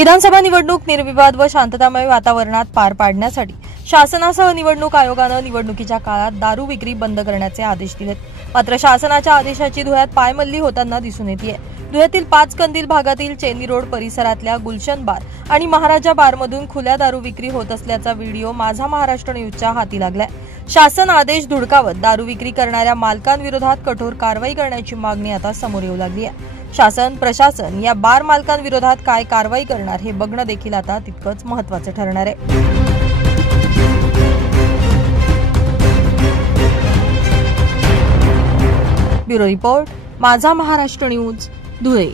विधानसभा निवडणूक निर्विवाद व शांततामय वातावरणात पार पाडण्यासाठी शासनासह निवडणूक आयोगाने निवडणुकीच्या काळात दारू विक्री बंद करण्याचे आदेश दिलेत। मात्र शासनाच्या आदेशाची धुळ्यात पायमल्ली होताना दिसून येते। धुळ्यातील 5 कंदील भागातील चेनी रोड परिसरातल्या गुलशन बार आणि महाराजा बारमधून खुल्या दारू विक्री होत असल्याचा व्हिडिओ माझा महाराष्ट्र न्यूजच्या हाती लागलाय। शासन आदेश धुडकावत दारू विक्री करणाऱ्या मालकांविरोधात कठोर कारवाई करण्याची मागणी आता समोर येऊ लागली आहे। शासन प्रशासन या बार मालकांविरोधात काय कारवाई करणार हे बघणं देखील आता तितकंच महत्त्वाचं ठरणार आहे। ब्युरो रिपोर्ट, माझा महाराष्ट्र न्यूज, धुळे।